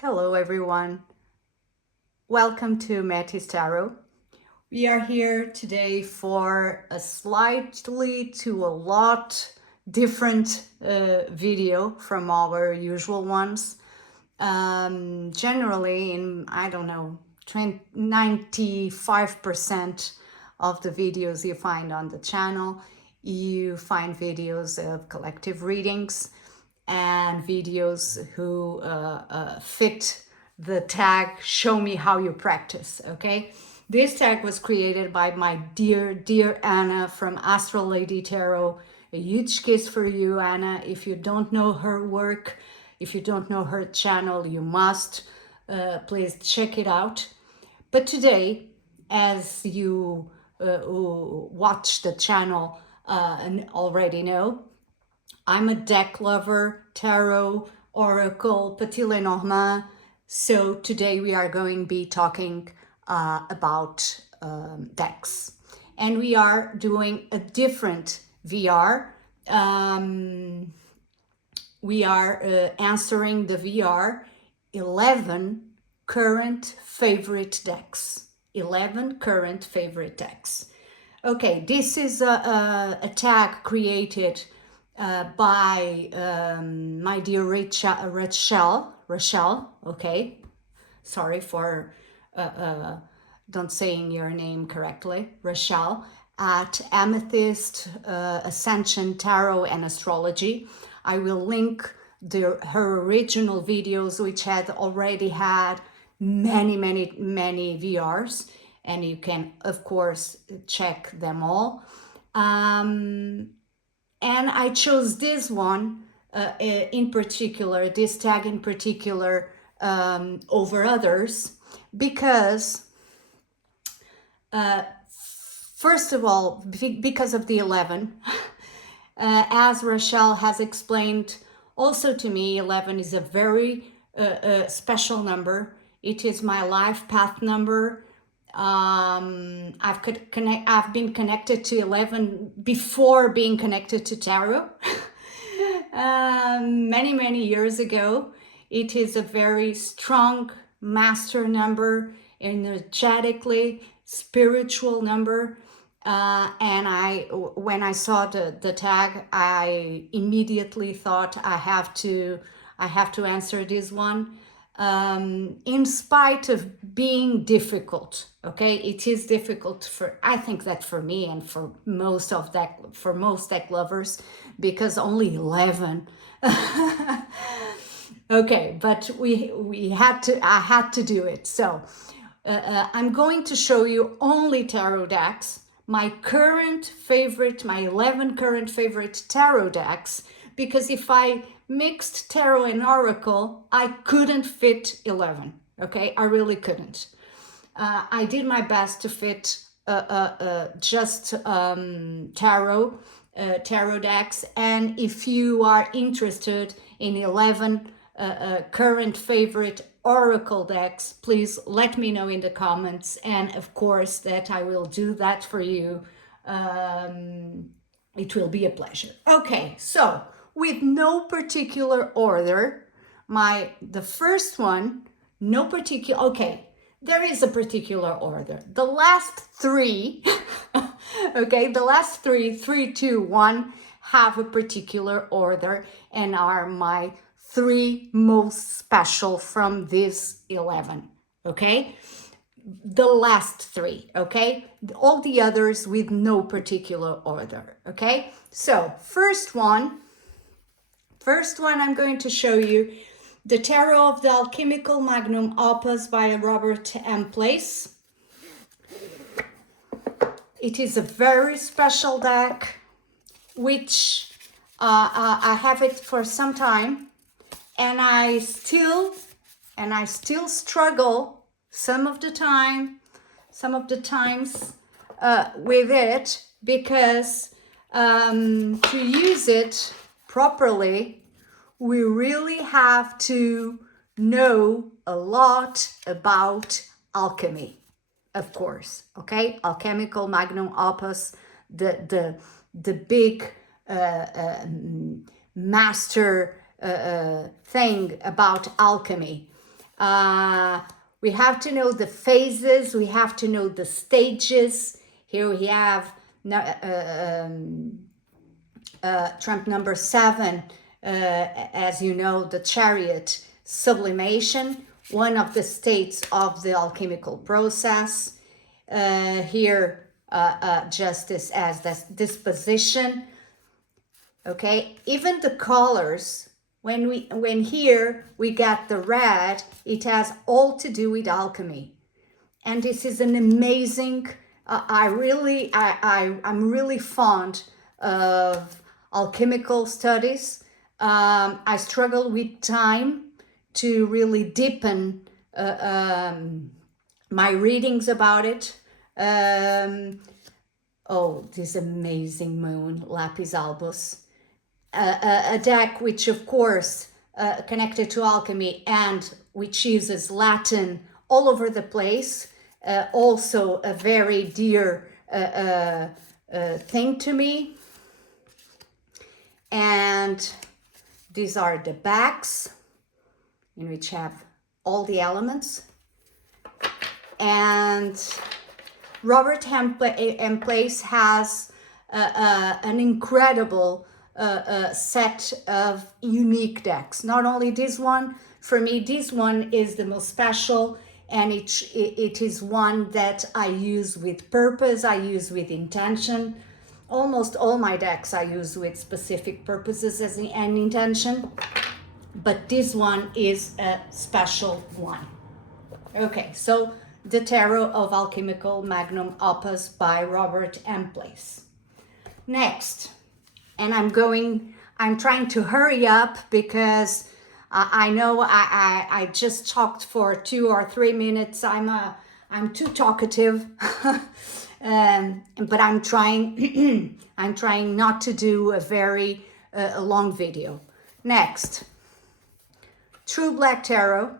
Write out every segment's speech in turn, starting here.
Hello everyone, welcome to Matty's Tarot. We are here today for a slightly to a lot different video from our usual ones. Generally in, I don't know, 95% of the videos you find on the channel, you find videos of collective readings and videos who fit the tag show me how you practice. Okay, this tag was created by my dear Anna from Astral Lady Tarot. A huge kiss for you, Anna. If you don't know her work, if you don't know her channel, you must please check it out. But today, as you watch the channel and already know, I'm a deck lover, tarot, oracle, petit lenormand. So today we are going to be talking about decks. And we are doing a different VR. We are answering the VR 11 current favorite decks. 11 current favorite decks. Okay, this is a tag created by my dear Rachele, okay, sorry for don't saying your name correctly, Rachele, at Amethyst Ascension Tarot and Astrology. I will link her original videos, which had already had many VRs, and you can of course check them all. And I chose this one in particular, this tag in particular, over others because, first of all, because of the 11. As Rachele has explained also to me, 11 is a very special number. It is my life path number. I've been connected to 11 before being connected to tarot. Many years ago. It is a very strong master number, energetically spiritual number. And when I saw the tag, I immediately thought I have to answer this one. In spite of being difficult, okay, it is difficult for, I think that for me and for most deck lovers, because only 11. Okay, but I had to do it. So I'm going to show you only tarot decks, my 11 current favorite tarot decks, because if I mixed tarot and oracle, I couldn't fit 11. Okay, I really couldn't. I did my best to fit just tarot decks, and if you are interested in 11 current favorite oracle decks, please let me know in the comments, and of course that I will do that for you. It will be a pleasure. Okay, so with no particular order, the first one, no particular, okay, there is a particular order. The last three, okay, the last three, 3, 2, 1, have a particular order and are my 3 most special from this 11, okay? The last 3, okay? All the others with no particular order, okay? So first one I'm going to show you the Tarot of the Alchemical Magnum Opus by Robert M. Place. It is a very special deck, which I have it for some time, and I still struggle some of the times with it, because to use it properly, we really have to know a lot about alchemy, of course, okay? Alchemical Magnum Opus, the big master thing about alchemy. We have to know the phases. We have to know the stages. Here we have trump number 7, as you know, the chariot, sublimation, one of the states of the alchemical process. Here, justice as this disposition. Okay, even the colors, when here we got the red, it has all to do with alchemy. And this is an amazing, I'm really fond of alchemical studies. I struggle with time to really deepen my readings about it. Oh, this amazing moon, Lapis Albus. A deck which, of course, connected to alchemy and which uses Latin all over the place. Also a very dear thing to me. And these are the backs in which have all the elements. And Robert M. Place has an incredible set of unique decks. Not only this one, for me this one is the most special, and it is one that I use with purpose, I use with intention. Almost all my decks I use with specific purposes and intention, but this one is a special one. Okay, so the Tarot of Alchemical Magnum Opus by Robert M. Place. Next, and I'm trying to hurry up because I know I just talked for 2 or 3 minutes. I'm too talkative, but I'm trying I'm trying not to do a very long video. Next, TrueBlack Tarot.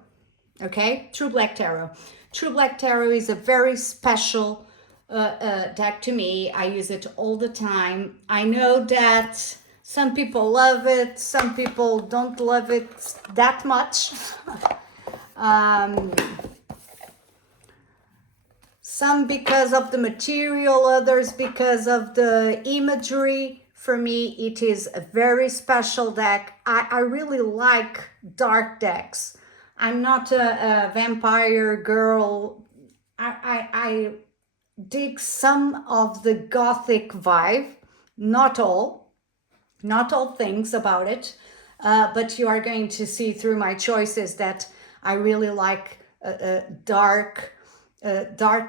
Okay, TrueBlack Tarot. TrueBlack Tarot is a very special deck to me. I use it all the time. I know that some people love it, some people don't love it that much. Some because of the material, others because of the imagery. For me, it is a very special deck. I really like dark decks. I'm not a vampire girl. I dig some of the gothic vibe, not all things about it, but you are going to see through my choices that I really like dark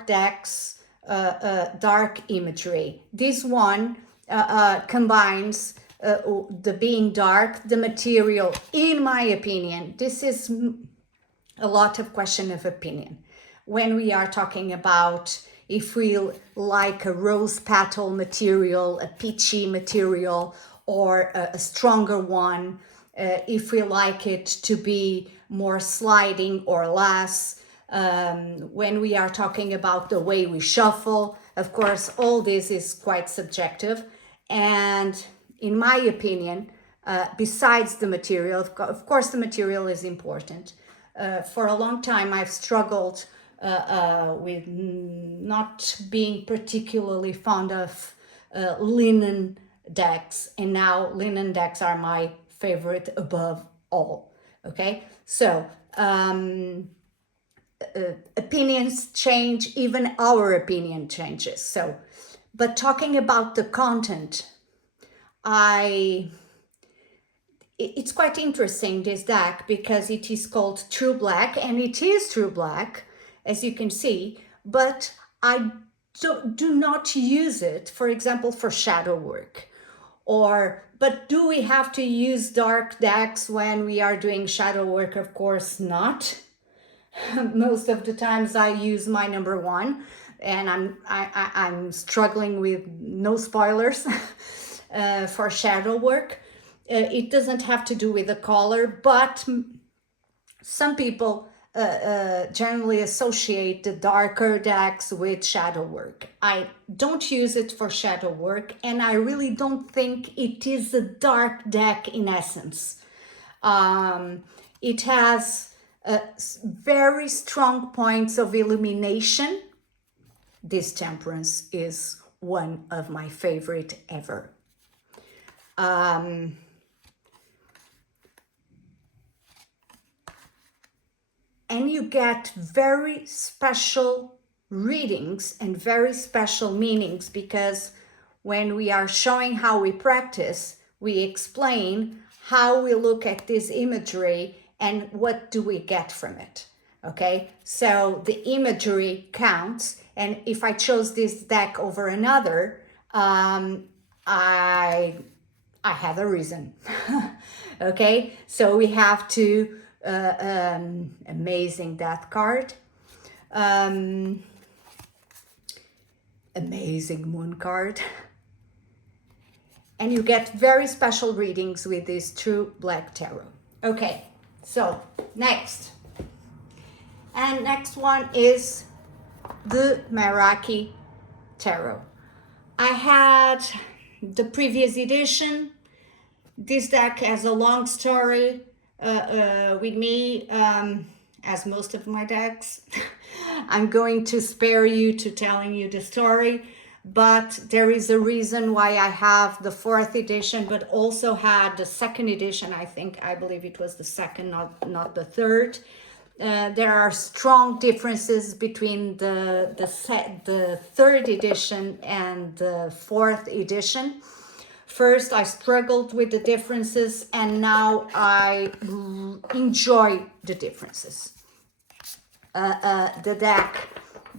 decks, dark imagery. This one combines the being dark, the material, in my opinion. This is a lot of question of opinion. When we are talking about if we like a rose petal material, a peachy material, or a stronger one, if we like it to be more sliding or less, when we are talking about the way we shuffle, of course, all this is quite subjective. And in my opinion, besides the material, of course, the material is important. For a long time, I've struggled with not being particularly fond of linen decks, and now linen decks are my favorite above all. Okay, so opinions change, even our opinion changes. So, but talking about the content, it's quite interesting, this deck, because it is called TrueBlack, and it is TrueBlack, as you can see, but I do not use it, for example, for shadow work. But do we have to use dark decks when we are doing shadow work? Of course not. Most of the times I use my number 1, and I'm struggling with no spoilers for shadow work. It doesn't have to do with the color, but some people generally associate the darker decks with shadow work. I don't use it for shadow work, and I really don't think it is a dark deck in essence. It has very strong points of illumination. This Temperance is one of my favorite ever. And you get very special readings and very special meanings, because when we are showing how we practice, we explain how we look at this imagery and what do we get from it. Okay, so the imagery counts, and if I chose this deck over another, I had a reason. Okay, so we have to amazing that card, amazing moon card, and you get very special readings with this TrueBlack tarot. Okay, so next one is the Meraki tarot. I had the previous edition. This deck has a long story with me, as most of my decks. I'm going to spare you to telling you the story, but there is a reason why I have the 4th edition, but also had the 2nd edition. I believe it was the 2nd, not the 3rd. There are strong differences between the 3rd edition and the 4th edition. First, I struggled with the differences, and now I enjoy the differences. The deck,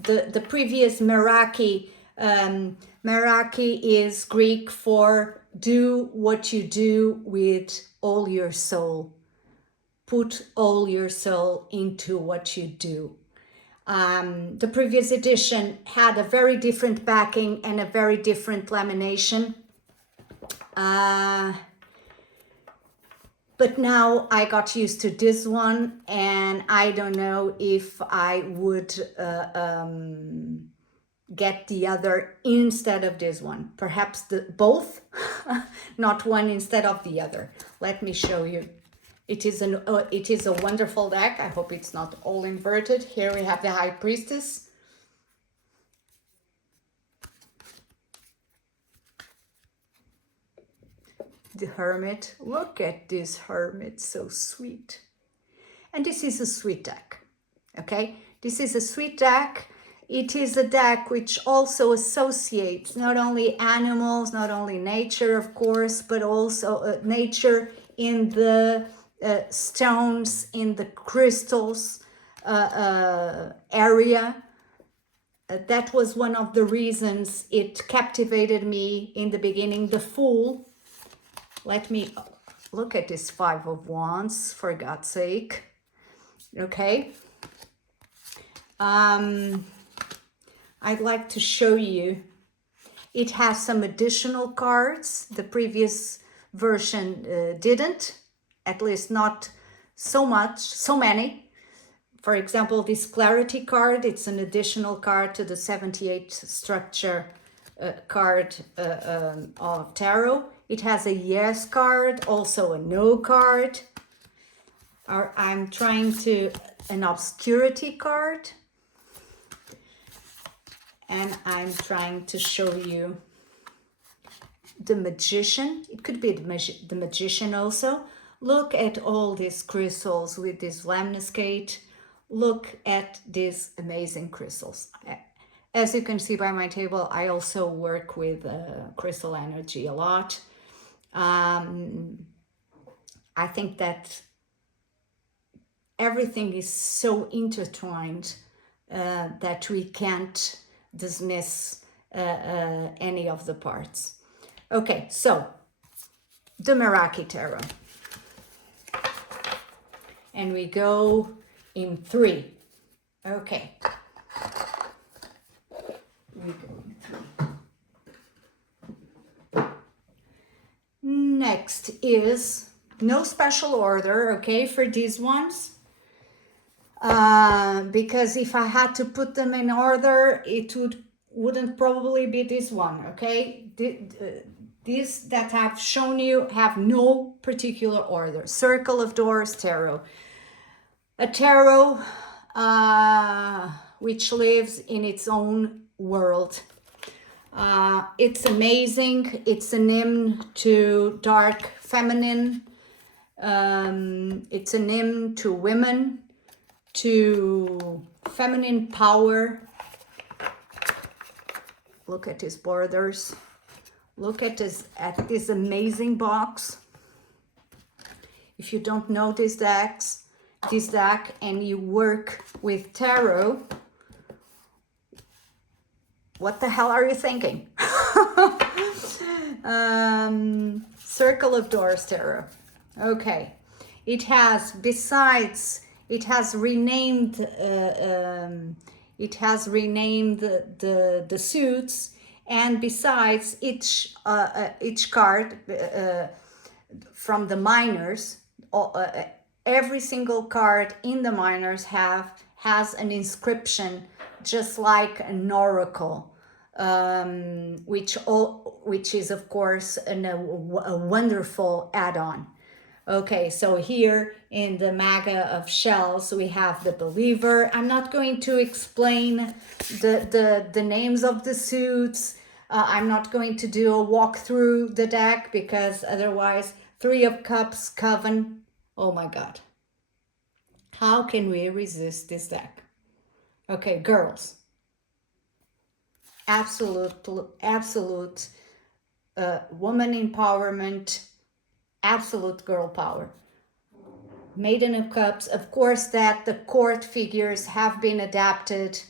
the previous Meraki, Meraki is Greek for do what you do with all your soul. Put all your soul into what you do. The previous edition had a very different backing and a very different lamination. But now I got used to this one, and I don't know if I would get the other instead of this one. Perhaps both, not one instead of the other. Let me show you. It is a wonderful deck. I hope it's not all inverted. Here we have the High Priestess. The Hermit. Look at this Hermit, so sweet. And this is a sweet deck. Okay, this is a sweet deck. It is a deck which also associates not only animals, not only nature, of course, but also nature in the stones, in the crystals area. That was one of the reasons it captivated me in the beginning. The Fool. Let me look at this 5 of Wands, for God's sake. Okay. I'd like to show you. It has some additional cards. The previous version didn't, at least not so many. For example, this Clarity card, it's an additional card to the 78 structure card of tarot. It has a yes card, also a no card. I'm trying to, an obscurity card. And I'm trying to show you the Magician. It could be the Magician also. Look at all these crystals with this lemniscate. Look at these amazing crystals. As you can see by my table, I also work with crystal energy a lot. I think that everything is so intertwined that we can't dismiss any of the parts. Okay, so the Meraki tarot. And we go in 3. Okay. We go in 3. Next is no special order, okay, for these ones. Because if I had to put them in order, it wouldn't probably be this one, okay? These that I've shown you have no particular order. Circle of Doors Tarot. A tarot which lives in its own world. It's amazing. It's an hymn to dark feminine. It's an hymn to women, to feminine power. Look at his borders. Look at this amazing box. If you don't know this deck and you work with tarot, what the hell are you thinking? Circle of Doors Tarot. Okay. It has, besides, it has renamed the suits, and besides each card from the minors, every single card in the minors has an inscription, just like an oracle, which is of course a wonderful add-on. Okay, so here in the Maga of Shells, we have the Believer. I'm not going to explain the names of the suits. I'm not going to do a walk through the deck because otherwise, Three of Cups, Coven. Oh my God. How can we resist this deck? Okay, girls. Absolute woman empowerment. Absolute girl power. Maiden of Cups, of course, that the court figures have been adapted,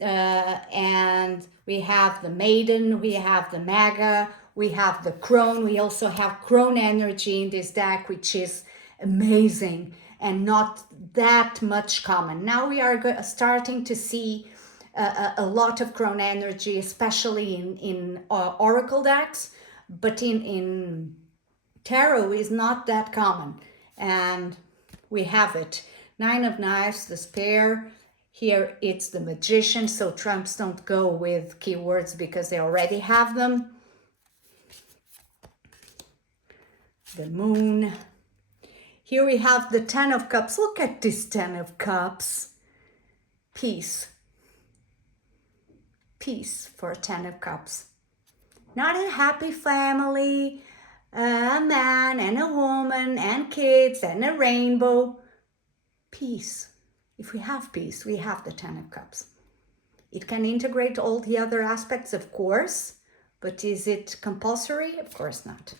and we have the Maiden, we have the Maga, we have the Crone. We also have Crone energy in this deck, which is amazing and not that much common. Now we are starting to see a lot of Crone energy, especially in Oracle decks, but in tarot is not that common, and we have it. Nine of Knives, the Spare. Here it's the Magician, so trumps don't go with keywords because they already have them. The Moon. Here we have the Ten of Cups. Look at this Ten of Cups. Peace. Peace for Ten of Cups. Not a happy family, a man and a woman and kids and a rainbow. Peace. If we have peace, we have the Ten of Cups. It can integrate all the other aspects, of course, but is it compulsory? Of course not.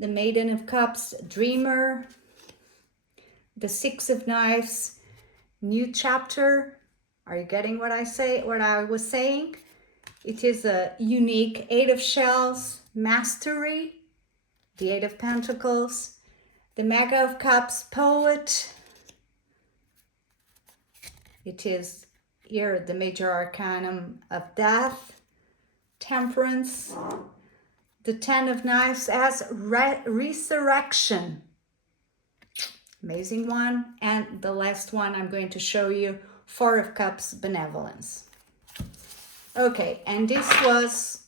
The Maiden of Cups, Dreamer. The Six of Knives, new chapter. Are you getting what I was saying? It is a unique Eight of Shells, Mastery, the Eight of Pentacles, the Maga of Cups, Poet. It is here the Major Arcanum of Death, Temperance, the Ten of Knives as Resurrection. Amazing one. And the last one I'm going to show you, Four of Cups, Benevolence. Okay, and this was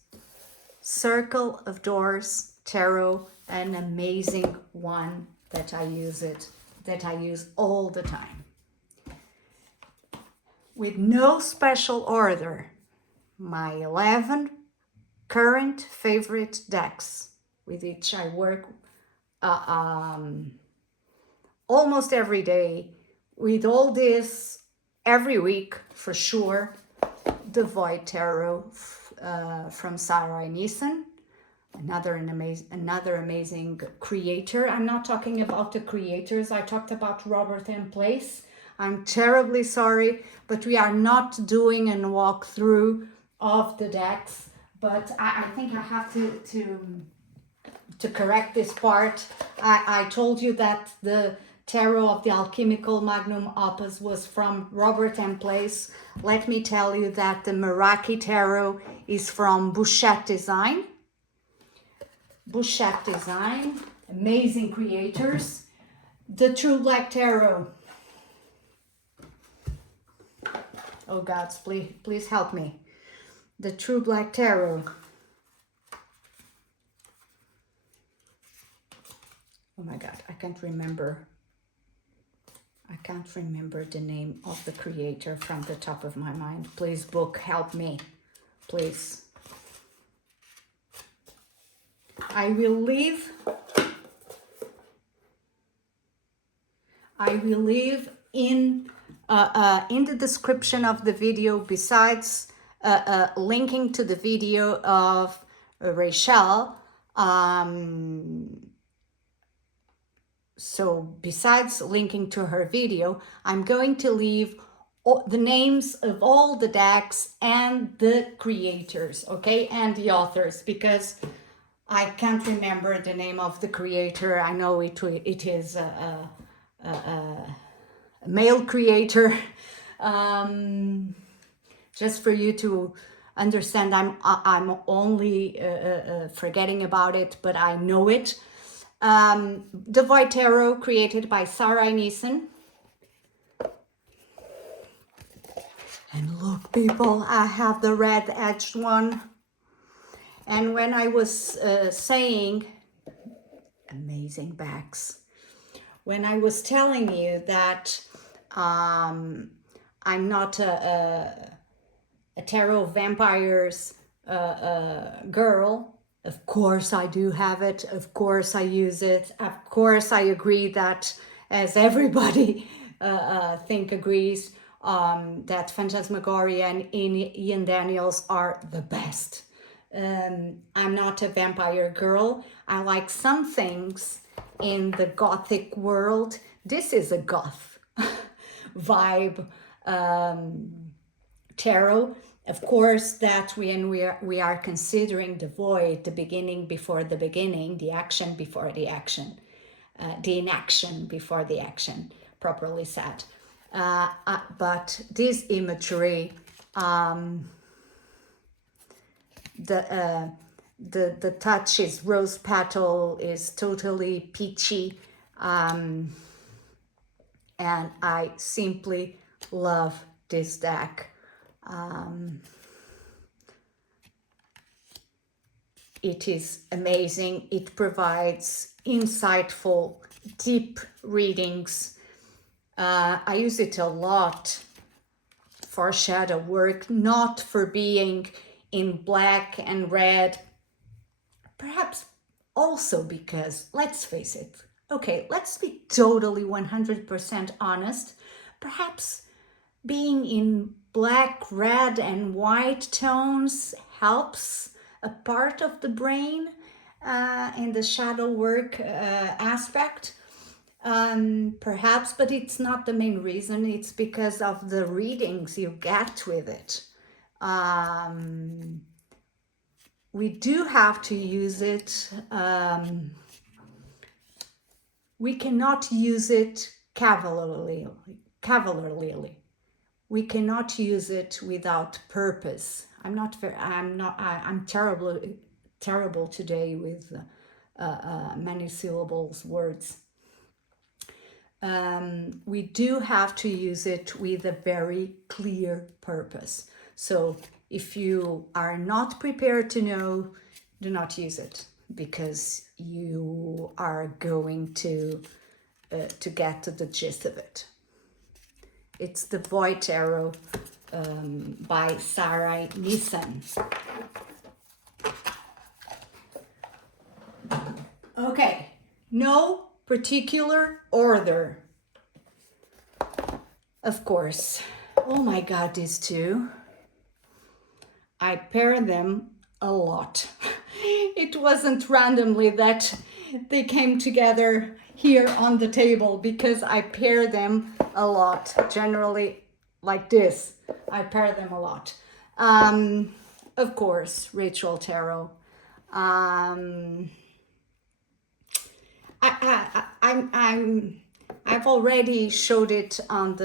Circle of Doors Tarot, an amazing one that I use all the time. With no special order, my 11 current favorite decks with which I work almost every day, with all this every week for sure. The Void Tarot from Sarah Nissen, another amazing creator. I'm not talking about the creators. I talked about Robert M. Place. I'm terribly sorry, but we are not doing a walkthrough of the decks. But I think I have to correct this part. I told you that the tarot of the Alchemical Magnum Opus was from Robert M. Place. Let me tell you that the Meraki Tarot is from Bouchette Design. Bouchette Design, amazing creators. The TrueBlack Tarot. Oh gods, please help me. The TrueBlack Tarot. Oh my God, I can't remember. I can't remember the name of the creator from the top of my mind. Please, book, help me, please. I will leave in the description of the video, besides linking to the video of Rachele. So besides linking to her video, I'm going to leave the names of all the decks and the creators, okay, and the authors, because I can't remember the name of the creator. I know it is a male creator. Just for you to understand, I'm only forgetting about it, but I know it. The Void Tarot, created by Sarah Nissen. And look, people, I have the red edged one. And when I was saying, amazing backs, when I was telling you that I'm not a tarot vampires girl, of course I do have it, of course I use it, of course I agree that, as everybody agrees, that Phantasmagoria and Ian Daniels are the best. I'm not a vampire girl. I like some things in the gothic world. This is a goth vibe tarot. Of course, that when we are considering the void, the beginning before the beginning, the action before the action, the inaction before the action, properly said. But this imagery, the touch is rose petal, is totally peachy, and I simply love this deck. It is amazing. It provides insightful, deep readings. I use it a lot for shadow work, not for being in black and red. Perhaps also because, let's face it, okay, let's be totally 100% honest. Perhaps being in black, red, and white tones helps a part of the brain in the shadow work aspect. Perhaps, but it's not the main reason. It's because of the readings you get with it. We do have to use it. We cannot use it cavalierly. We cannot use it without purpose. I'm terrible today with many syllables, words. We do have to use it with a very clear purpose. So if you are not prepared to know, do not use it, because you are going to get to the gist of it. It's the Void Tarot by Sarah Nissen. Okay, no particular order. Of course. Oh my God, these two. I pair them a lot. It wasn't randomly that they came together here on the table, because I pair them a lot. Generally like this, I pair them a lot. Of course, Rachele Tarot. I've already showed it on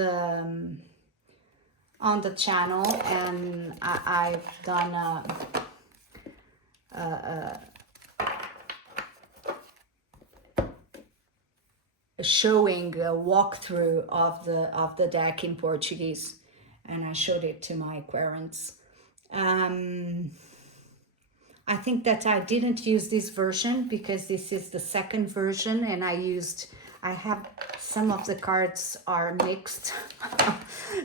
the channel, and I've done a showing, a walkthrough of the deck in Portuguese, and I showed it to my querents. I think that I didn't use this version because this is the second version, and I used I have some of the cards are mixed.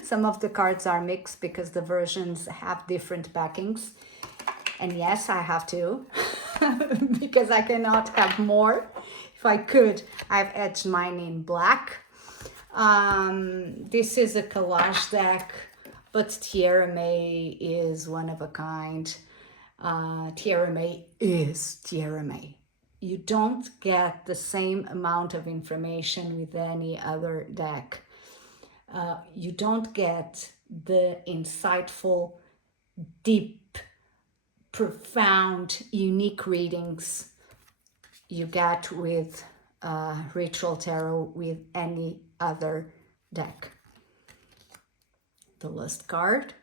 Some of the cards are mixed because the versions have different backings. And yes, I have to, because I cannot have more. If I could, I've edged mine in black. This is a collage deck, but Tierra May is one of a kind. Tierra May is Tierra May. You don't get the same amount of information with any other deck. You don't get the insightful, deep, profound, unique readings you get with Rachel Tarot with any other deck. The Lust card,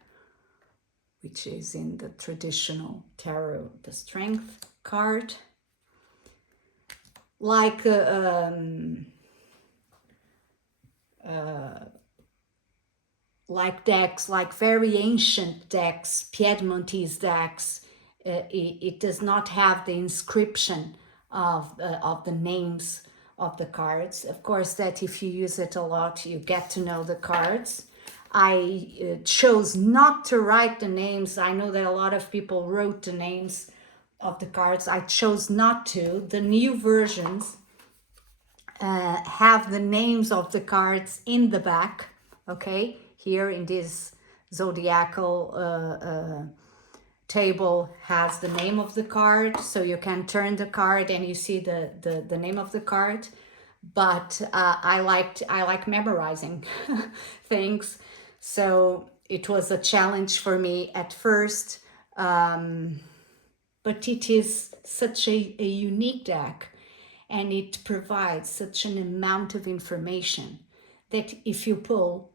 which is in the traditional tarot, the Strength card. Like decks, like very ancient decks, Piedmontese decks, it does not have the inscription of the names of the cards. Of course, that if you use it a lot, you get to know the cards. I chose not to write the names. I know that a lot of people wrote the names of the cards. I chose not to. The new versions have the names of the cards in the back, okay? Here in this zodiacal table has the name of the card, so you can turn the card and you see the name of the card. But I like memorizing things, so it was a challenge for me at first. But it is such a unique deck, and it provides such an amount of information that if you pull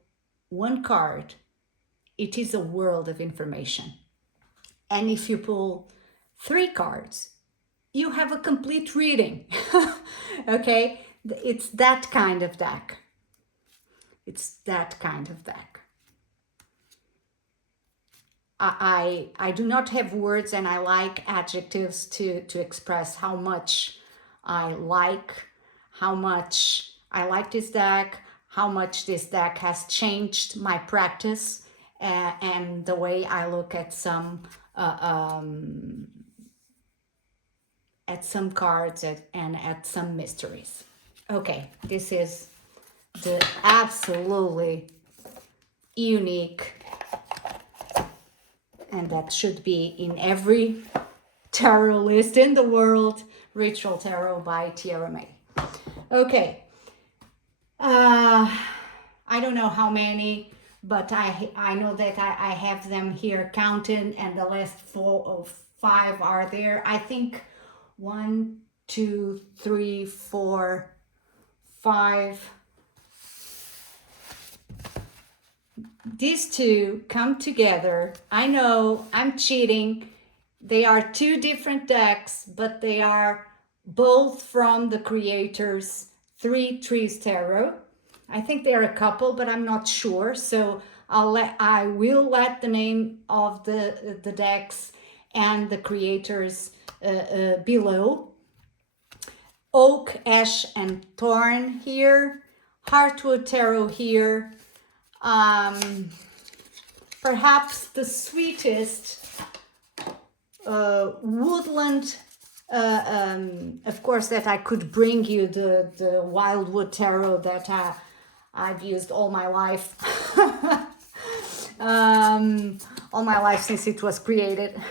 one card, it is a world of information. And if you pull 3 cards, you have a complete reading. Okay? It's that kind of deck. It's that kind of deck. I do not have words, and I like adjectives to express how much I like this deck, how much this deck has changed my practice and the way I look at some cards and at some mysteries. Okay, this is the absolutely unique, and that should be in every tarot list in the world, Ritual Tarot by Tierra May. Okay, I don't know how many, but I know that I have them here counted, and the last 4 or 5 are there. I think 1, 2, 3, 4, 5. These 2 come together. I know I'm cheating. They are 2 different decks, but they are both from the creators 3 Trees Tarot. I think they're a couple, but I'm not sure. So I will let the name of the decks and the creators below. Oak, Ash, and Thorn here. Heartwood Tarot here. Perhaps the sweetest woodland, of course, that I could bring you the Wildwood Tarot that I've used all my life. All my life since it was created.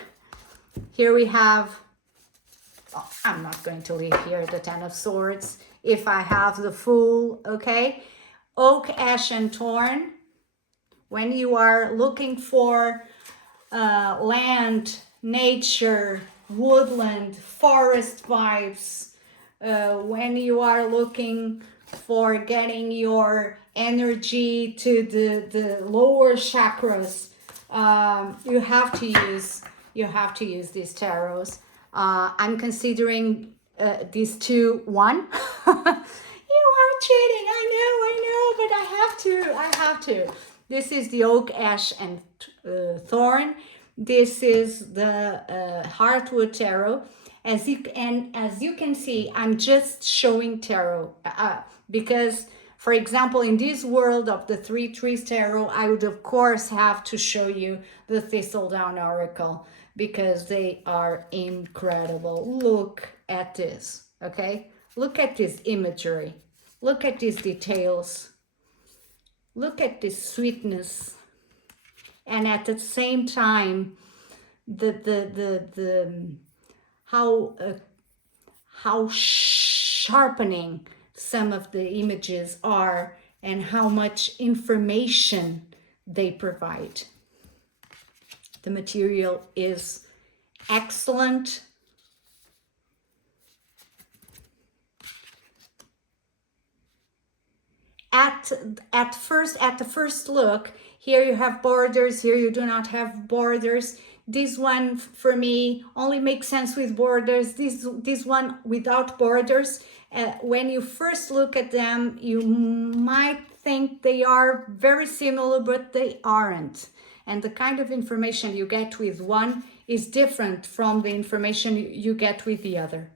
Here we have, I'm not going to leave here the 10 of Swords. If I have the Fool, okay. Oak, Ash, and Thorn. When you are looking for land, nature, woodland, forest vibes, when you are looking for getting your energy to the lower chakras, you have to use these tarots. I'm considering these 2 one. You are cheating, I know, but I have to. This is the Oak, Ash, and Thorn. This is the Heartwood Tarot. As you can see, I'm just showing tarot, Because, for example, in this world of the 3 trees tarot, I would of course have to show you the Thistledown Oracle, because they are incredible. Look at this, okay? Look at this imagery. Look at these details. Look at this sweetness. And at the same time, how sharpening some of the images are, and how much information they provide. The material is excellent. At the first look, here you have borders, here you do not have borders. This one for me only makes sense with borders. This one without borders. When you first look at them, you might think they are very similar, but they aren't. And the kind of information you get with one is different from the information you get with the other.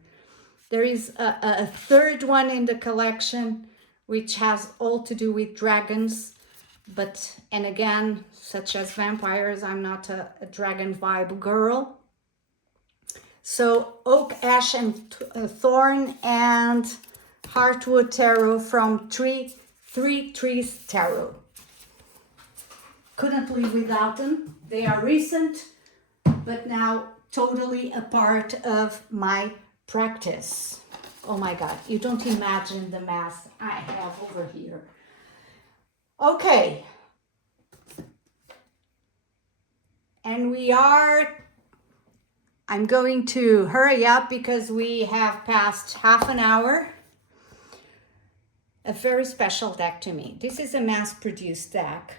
There is a third one in the collection, which has all to do with dragons, but, and again, such as vampires, I'm not a dragon vibe girl. So Oak, Ash, and Thorn, and Heartwood Tarot from Three Trees Tarot. Couldn't live without them. They are recent, but now totally a part of my practice. Oh my God, you don't imagine the mass I have over here. Okay. And I'm going to hurry up because we have passed half an hour. A very special deck to me. This is a mass-produced deck,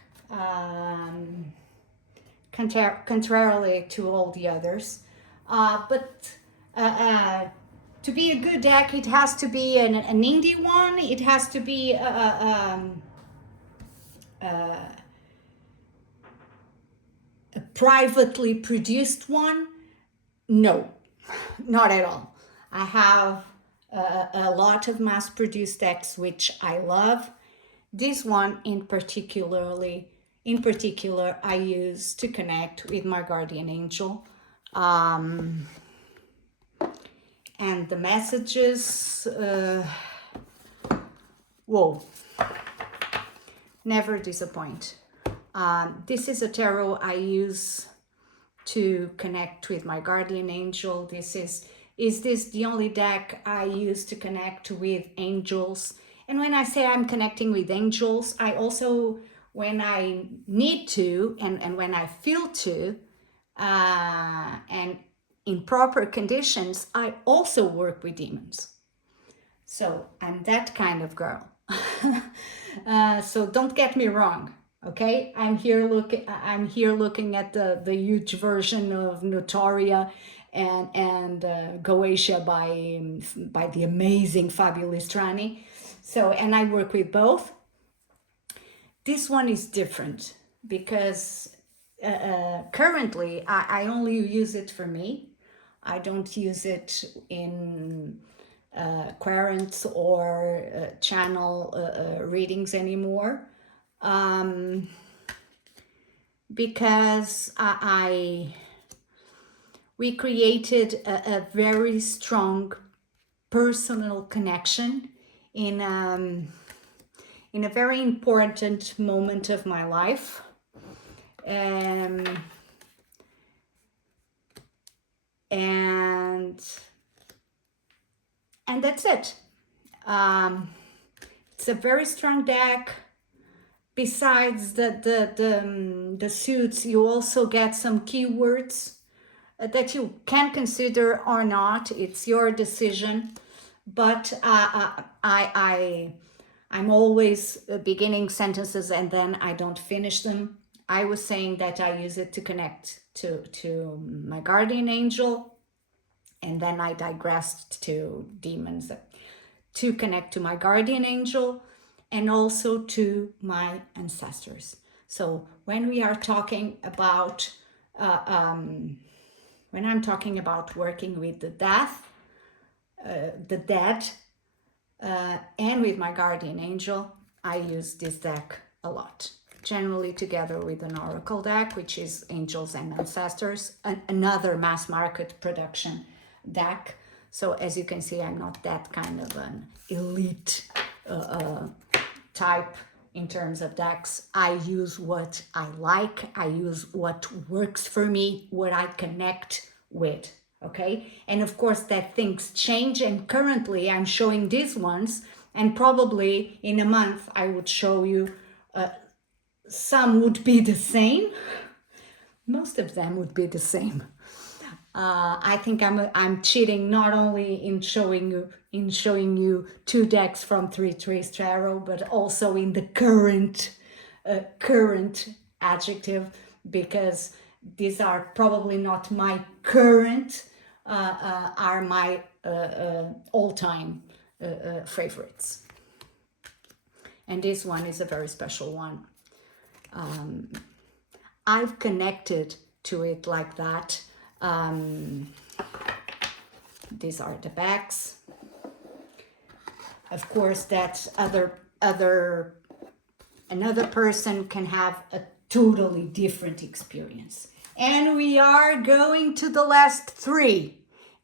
contrarily to all the others. But to be a good deck, it has to be an indie one. It has to be a privately produced one. No, not at all. I have a lot of mass-produced decks which I love. This one in particular I use to connect with my guardian angel. And the messages, whoa, never disappoint. This is a tarot I use to connect with my guardian angel. Is this the only deck I use to connect with angels? And when I say I'm connecting with angels, I also, when I need to, and when I feel to, and in proper conditions, I also work with demons. So I'm that kind of girl. So don't get me wrong. Okay, I'm here looking at the huge version of Notoria and Goetia by the amazing Fabulous Trani. So, and I work with both. This one is different because currently I only use it for me. I don't use it in querents or channel readings anymore. Because we created a very strong personal connection in a very important moment of my life. And that's it. It's a very strong deck. Besides the suits, you also get some keywords that you can consider or not. It's your decision. But I'm always beginning sentences and then I don't finish them. I was saying that I use it to connect to my guardian angel, and then I digressed to demons to connect to my guardian angel and also to my ancestors. So when we are talking about, when I'm talking about working with the dead, and with my guardian angel, I use this deck a lot. Generally together with an oracle deck, which is Angels and Ancestors, another mass market production deck. So as you can see, I'm not that kind of an elite type in terms of decks. I use what I like, I use what works for me, what I connect with, okay? And of course that things change, and currently I'm showing these ones, and probably in a month I would show you some would be the same. Most of them would be the same. I think I'm cheating not only in showing you two decks from Three Trees Tarot, but also in the current adjective, because these are probably not my current, are my all-time favorites. And this one is a very special one. I've connected to it like that. These are the backs. Of course, that another person can have a totally different experience. And we are going to the last three.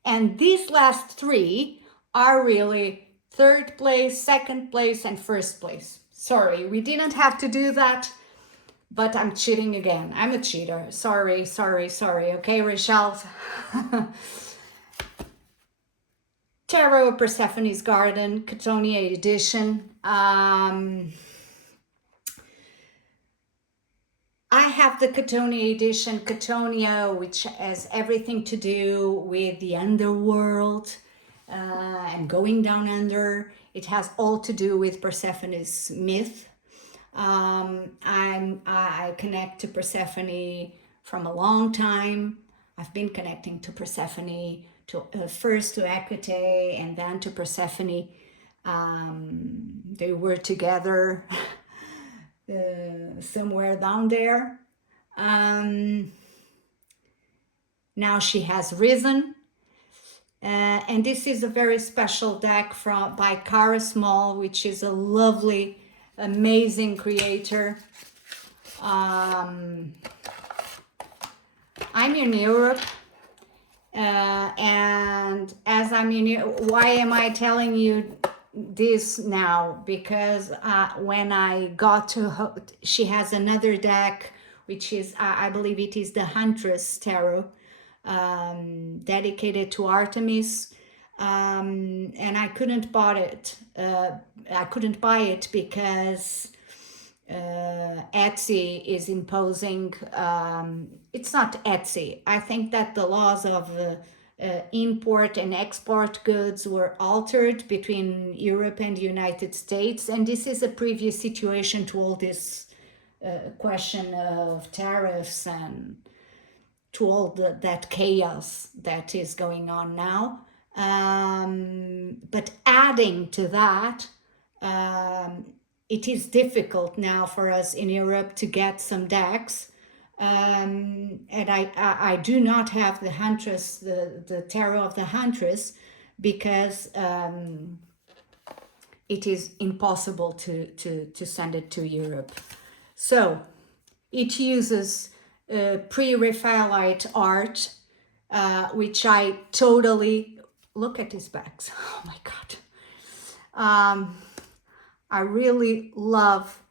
And these last three are really third place, second place, and first place. Sorry, we didn't have to do that, but I'm cheating again. I'm a cheater. Sorry. Okay, Rachele. Tarot of Persephone's Garden, Catonia edition. I have the Catonia edition, Catonia, which has everything to do with the underworld and going down under. It has all to do with Persephone's myth. I connect to Persephone from a long time. I've been connecting to Persephone, to first to Hecate and then to Persephone. They were together somewhere down there. Now she has risen. And this is a very special deck by Cara Small, which is a lovely, amazing creator. I'm in Europe, and as I'm in Europe, why am I telling you this now? Because when I got to her, she has another deck, which is, I believe it is the Huntress Tarot, dedicated to Artemis. And I couldn't buy it. I couldn't buy it because Etsy is imposing. It's not Etsy. I think that the laws of import and export goods were altered between Europe and the United States, and this is a previous situation to all this question of tariffs and to all that chaos that is going on now. But adding to that, it is difficult now for us in Europe to get some decks. And I do not have the Huntress, the Tarot of the Huntress, because it is impossible to send it to Europe. So it uses pre-Raphaelite art, which I totally... Look at his backs. Oh my God. I really love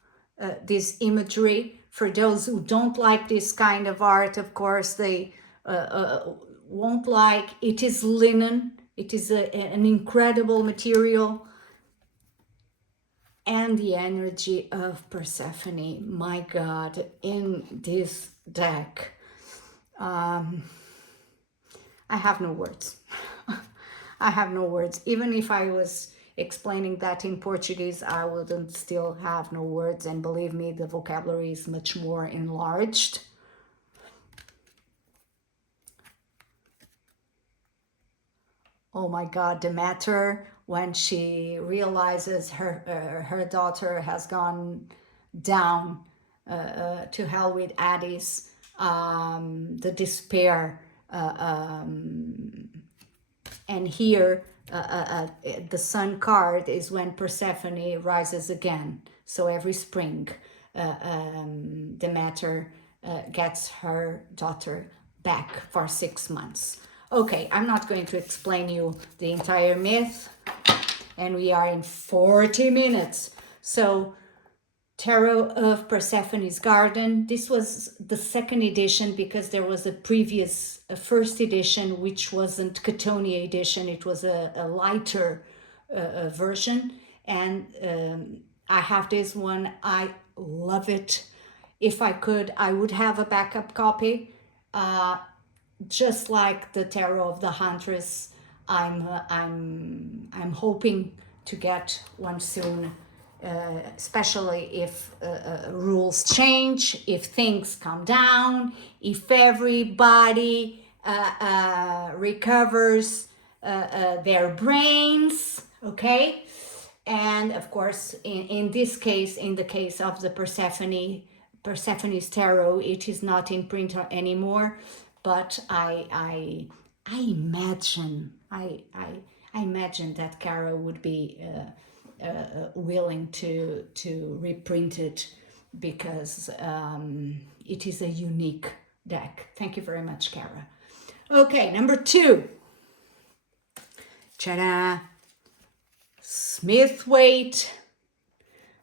this imagery. For those who don't like this kind of art, of course, they won't like. It is linen. It is an incredible material. And the energy of Persephone, my God, in this deck. I have no words. I have no words. Even if I was explaining that in Portuguese, I wouldn't still have no words. And believe me, the vocabulary is much more enlarged. Oh my God, the matter when she realizes her daughter has gone down to hell with Hades, the despair. And here the sun card is when Persephone rises again. So every spring, Demeter gets her daughter back for 6 months. Okay, I'm not going to explain you the entire myth, and we are in 40 minutes. So Tarot of Persephone's Garden. This was the second edition because there was a previous, a first edition, which wasn't Catonia edition. It was a lighter version. And I have this one. I love it. If I could, I would have a backup copy. Just like the Tarot of the Huntress, I'm hoping to get one soon. Especially if rules change, if things calm down, if everybody recovers their brains, okay? And of course, in this case, in the case of the Persephone's Tarot, it is not in print anymore, but I imagine that Caro would be willing to reprint it because it is a unique deck. Thank you very much, Kara. Okay, number 2. Ta-da! Smith-Waite,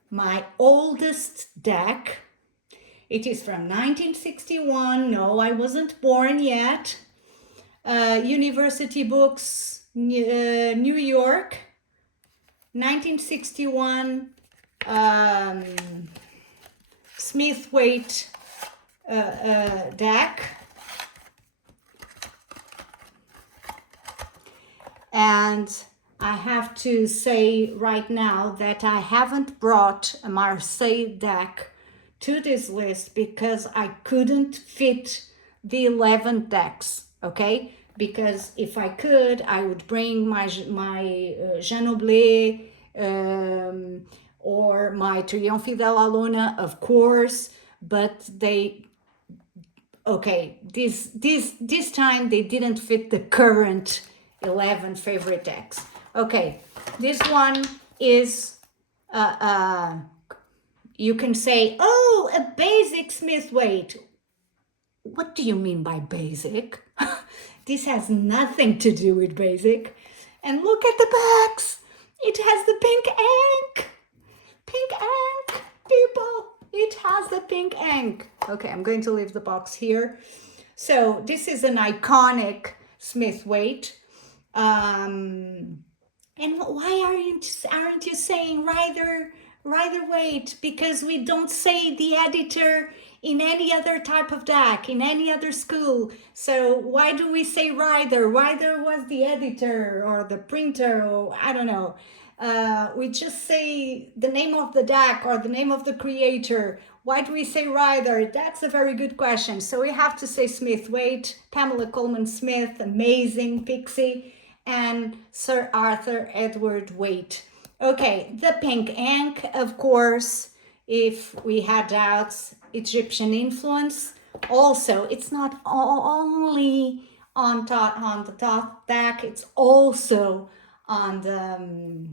my oldest deck. It is from 1961. No, I wasn't born yet. University Books, New York. 1961 Smith-Waite deck, and I have to say right now that I haven't brought a Marseille deck to this list because I couldn't fit the 11 decks, okay? Because if I could, I would bring my Jean Oblet or my Triomphe della Luna, of course, but they, okay, this time they didn't fit the current 11 favorite decks. Okay, this one is, you can say, oh, a basic Smith-Waite. What do you mean by basic? This has nothing to do with basic. And look at the backs. It has the pink ink. Pink ink, people. It has the pink ink. Okay, I'm going to leave the box here. So this is an iconic Smith-Waite. And why aren't you saying Rider-Waite? Because we don't say the editor in any other type of deck, in any other school. So why do we say Rider? Rider was the editor or the printer, or I don't know. We just say the name of the deck or the name of the creator. Why do we say Rider? That's a very good question. So we have to say Smith-Waite, Pamela Coleman Smith, amazing Pixie, and Sir Arthur Edward Waite. Okay, the pink ink, of course, if we had doubts, Egyptian influence. Also, it's not only on the top deck, it's also on the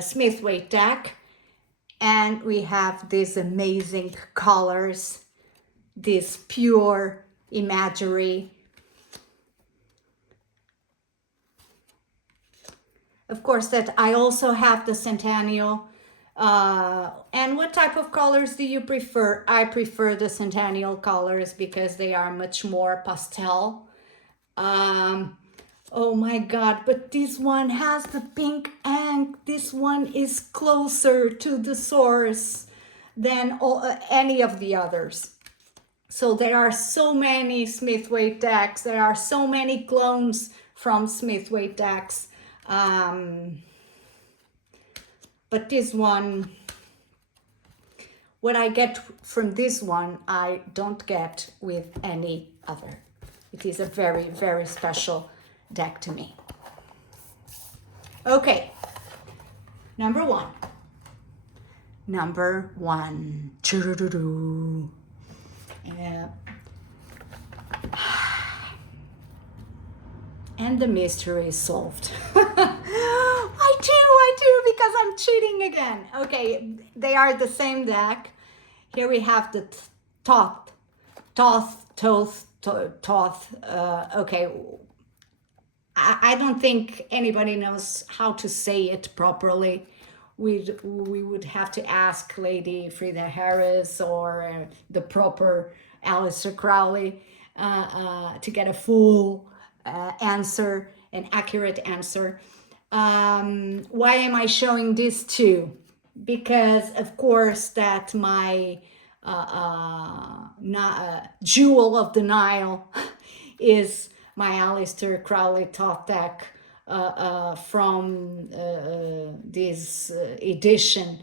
Smith-Waite deck. And we have these amazing colors, this pure imagery. Of course, that I also have the Centennial. And what type of colors do you prefer? I prefer the Centennial colors because they are much more pastel. Oh my God, but this one has the pink ink. This one is closer to the source than any of the others. So there are so many Smith-Waite decks. There are so many clones from Smith-Waite decks. But this one, what I get from this one, I don't get with any other. It is a very, very special deck to me. Okay, number one. Number one. and the mystery is solved. I do, because I'm cheating again. Okay, they are the same deck. Here we have the Toth. Okay, I don't think anybody knows how to say it properly. We would have to ask Lady Frida Harris or the proper Aleister Crowley to get a full answer, an accurate answer. Why am I showing this too? Because of course that my jewel of the Nile is my Aleister Crowley Top deck from this edition.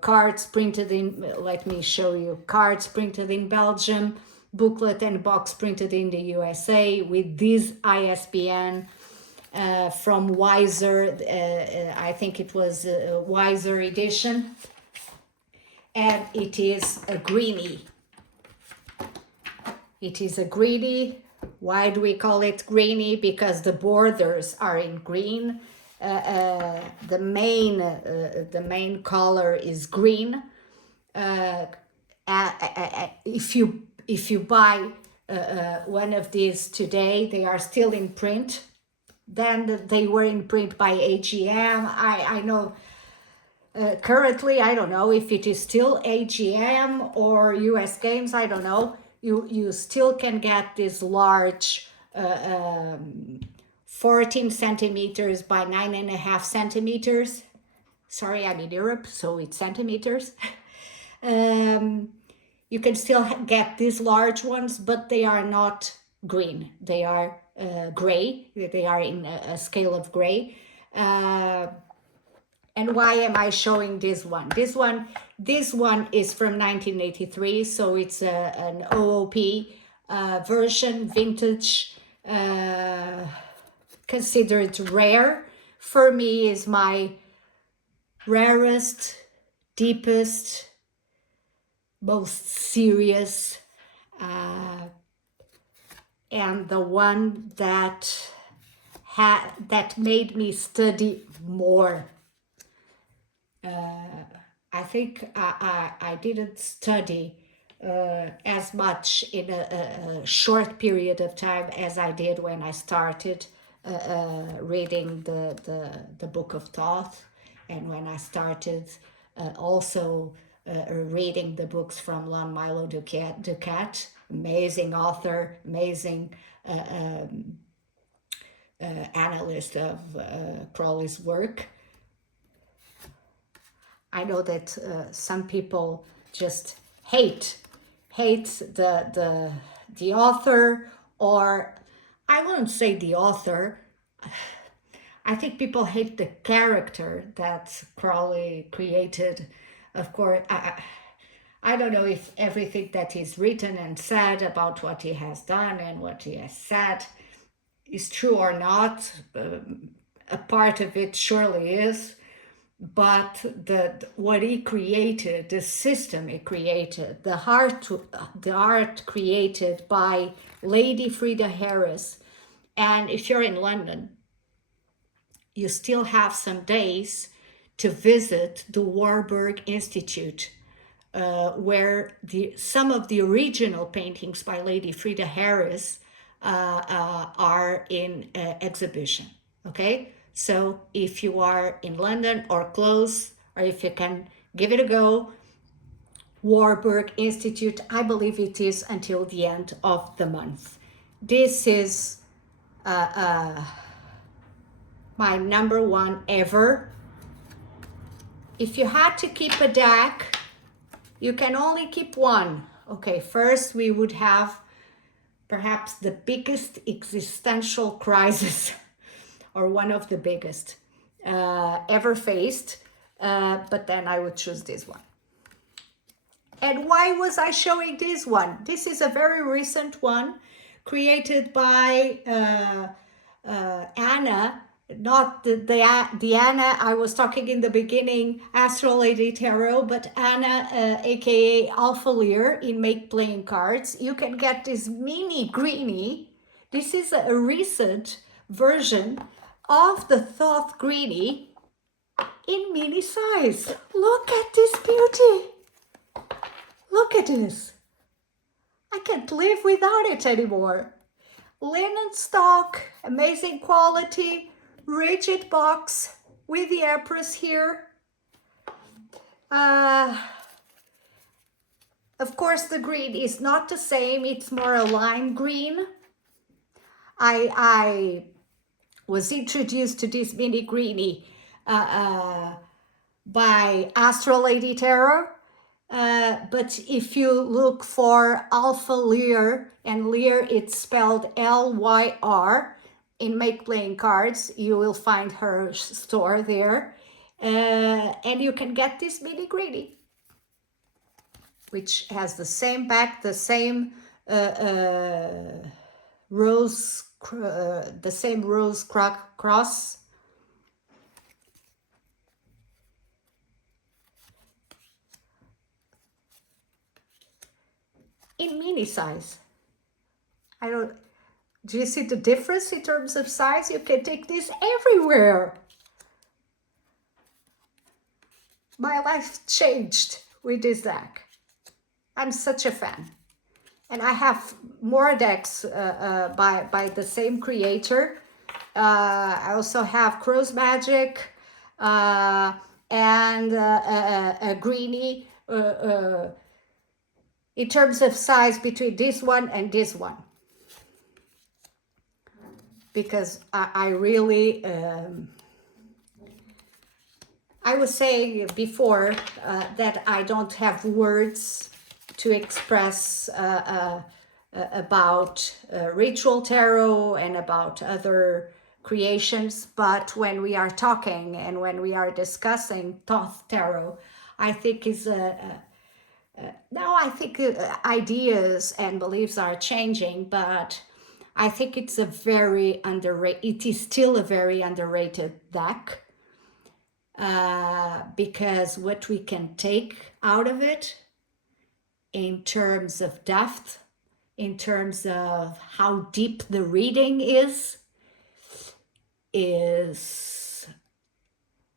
Cards printed in, let me show you, cards printed in Belgium, booklet and box printed in the USA with this ISBN from Wiser. I think it was a Wiser edition, and it is a greenie. It is a greenie. Why do we call it greenie? Because the borders are in green. The main color is green. If you buy one of these today, they are still in print. Then they were in print by AGM. I know currently, I don't know if it is still AGM or US Games, I don't know. You still can get this large 14 centimeters by 9.5 centimeters. Sorry, I'm in Europe, so it's centimeters. You can still get these large ones, but they are not green. They are gray. They are in a scale of gray. And why am I showing this one? This one is from 1983, so it's an OOP version, vintage, considered rare. For me, is my rarest, deepest, most serious, and the one that made me study more. I think I didn't study as much in a short period of time as I did when I started reading the Book of Thoth, and when I started also reading the books from Lon Milo Ducat, amazing author, amazing analyst of Crowley's work. I know that some people just hate the author, or I wouldn't say the author. I think people hate the character that Crowley created. Of course, I don't know if everything that is written and said about what he has done and what he has said is true or not. A part of it surely is. But what he created, the system he created, the art created by Lady Frida Harris, and if you're in London, you still have some days to visit the Warburg Institute, where some of the original paintings by Lady Frida Harris are in exhibition. Okay. So if you are in London or close, or if you can give it a go, Warburg Institute, I believe it is until the end of the month. This is my number one ever. If you had to keep a deck, you can only keep one. Okay, first we would have perhaps the biggest existential crisis or one of the biggest ever faced, but then I would choose this one. And why was I showing this one? This is a very recent one created by Anna, not the Anna I was talking in the beginning, Astro Lady Tarot, but Anna, aka Alpha Lear in Make Playing Cards. You can get this mini greenie. This is a recent version of the Thoth Greenie in mini size. Look at this beauty. Look at this. I can't live without it anymore. Linen stock, amazing quality, rigid box with the Empress here. Of course, the green is not the same. It's more a lime green. I was introduced to this mini greenie by Astral Lady Tarot. But if you look for Alpha Lear, and Lear it's spelled L-Y-R, in Make Playing Cards, you will find her store there. And you can get this mini greenie, which has the same back, the same rose cross. In mini size. Do you see the difference in terms of size? You can take this everywhere. My life changed with this deck. I'm such a fan. And I have more decks by the same creator. I also have Crow's Magic and a greenie in terms of size between this one and this one. Because I really, I was saying before that I don't have words to express about ritual tarot and about other creations, but when we are talking and when we are discussing Thoth Tarot, I think is now I think ideas and beliefs are changing, but I think it's a very underrated, it is still a very underrated deck because what we can take out of it in terms of depth, in terms of how deep the reading is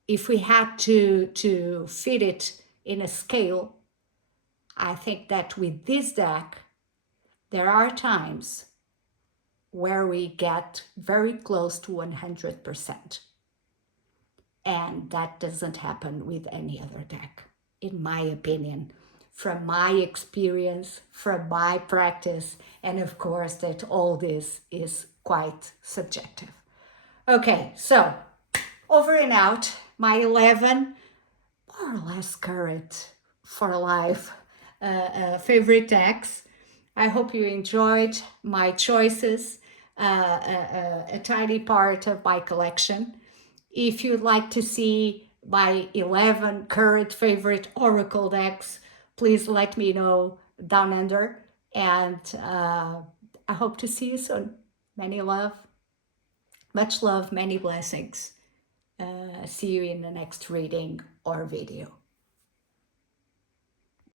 if we had to fit it in a scale, I think that with this deck, there are times where we get very close to 100%. And that doesn't happen with any other deck, in my opinion, from my experience, from my practice, and of course that all this is quite subjective. Okay, so over and out, my 11, more or less current for life, favorite decks. I hope you enjoyed my choices, a tiny part of my collection. If you'd like to see my 11 current favorite Oracle decks, please let me know down under. And I hope to see you soon. Much love, many blessings. See you in the next reading or video.